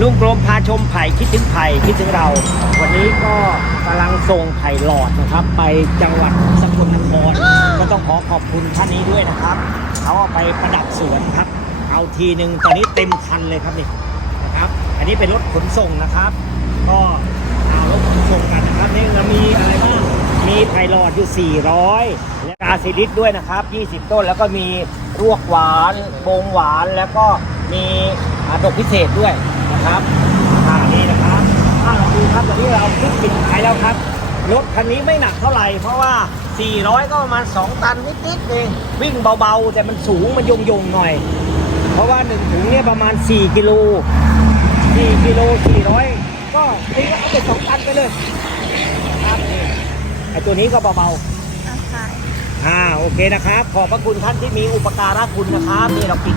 ลุงกรมพาชมไผ่คิดถึงไผ่คิดถึงเรา วันนี้ก็กำลังส่งไผ่หลอดนะครับ ไปจังหวัดสกลนครก็ต้องขอขอบคุณท่านนี้ด้วยนะครับเขาเอาไปประดับสวนครับ เอาทีหนึ่งตอนนี้เต็มคันเลยครับนี่นะครับ อันนี้เป็นรถขนส่งนะครับ ก็ ลอดอยู่ 400 และกาซิลิสด้วยนะครับ 20 ต้นแล้วก็มีรวกหวานโบงหวานแล้วก็มีอาดอกพิเศษด้วยนะครับอ่านี่นะครับถ้าเราดูครับตอนนี้เราขึ้นปิดขายแล้วครับรถคันนี้ไม่หนักเท่าไหร่ เพราะว่า 400 ก็ประมาณ 2 ตันนิดๆเองวิ่งเบาๆ แต่มันสูงมันยงๆหน่อย เพราะว่าหนึ่งถุงเนี่ยประมาณ 4 กิโล 4 กิโล 400 ก็ตีก็เอาไป2ตันไปเลยครับ ไอตัวนี้ก็เบาๆเอาขายอ่าโอเคนะครับ ขอบพระคุณท่านที่มีอุปการะคุณนะครับนี่เราปิด